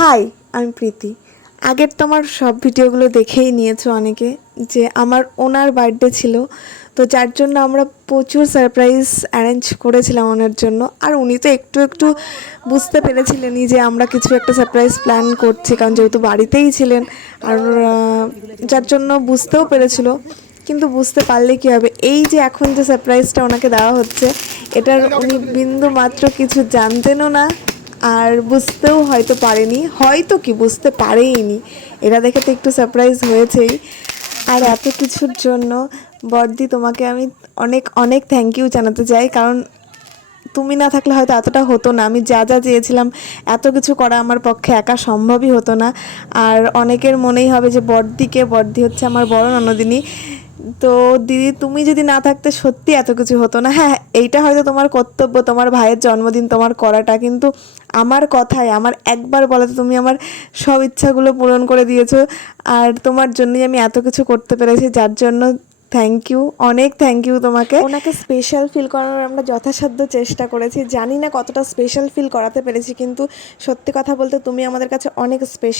High, আমি প্রীতি। আগের তোমার সব ভিডিওগুলো দেখেই নিয়েছো অনেকে, যে আমার ওনার বার্থডে ছিল, তো যার জন্য আমরা প্রচুর সারপ্রাইজ অ্যারেঞ্জ করেছিলাম ওনার জন্য। আর উনি তো একটু একটু বুঝতে পেরেছিলেনই যে আমরা কিছু একটা সারপ্রাইজ প্ল্যান করছি, কারণ যেহেতু বাড়িতেই ছিলেন। আর যার জন্য বুঝতেও পেরেছিল। কিন্তু বুঝতে পারলে কী হবে, এই যে এখন যে সারপ্রাইজটা ওনাকে দেওয়া হচ্ছে, এটার উনি বিন্দু মাত্র কিছু জানতেনও না, আর বুঝতেও হয়তো পারেনি, হয়তো কি বুঝতে পারেইনি। এটা দেখে তো একটু সারপ্রাইজ হয়েছেই। আর এত কিছুর জন্য বড়দি, তোমাকে আমি অনেক অনেক থ্যাংক ইউ জানাতে চাই, কারণ তুমি না থাকলে হয়তো এতটা হতো না। আমি যা যা চেয়েছিলাম এত কিছু করা আমার পক্ষে একা সম্ভবই হতো না। আর অনেকের মনেই হবে যে বড়দি হচ্ছে আমার বড় ননদিনী। তো দিদি, তুমি যদি না থাকতে সত্যি এত কিছু হতো না। হ্যাঁ, এইটা হয়তো তোমার কর্তব্য, তোমার ভাইয়ের জন্মদিন তোমার করাটা, কিন্তু আমার কথায়, আমার একবার বলাতে তুমি আমার সব ইচ্ছাগুলো পূরণ করে দিয়েছো। আর তোমার জন্যই আমি এত কিছু করতে পেরেছি, যার জন্য থ্যাংক ইউ, অনেক থ্যাংক ইউ তোমাকে। ওনাকে স্পেশাল ফিল করানোর আমরা যথাসাধ্য চেষ্টা করেছি। জানি না কতটা স্পেশাল ফিল করাতে পেরেছি, কিন্তু সত্যি কথা বলতে তুমি আমাদের কাছে অনেক স্পেশাল।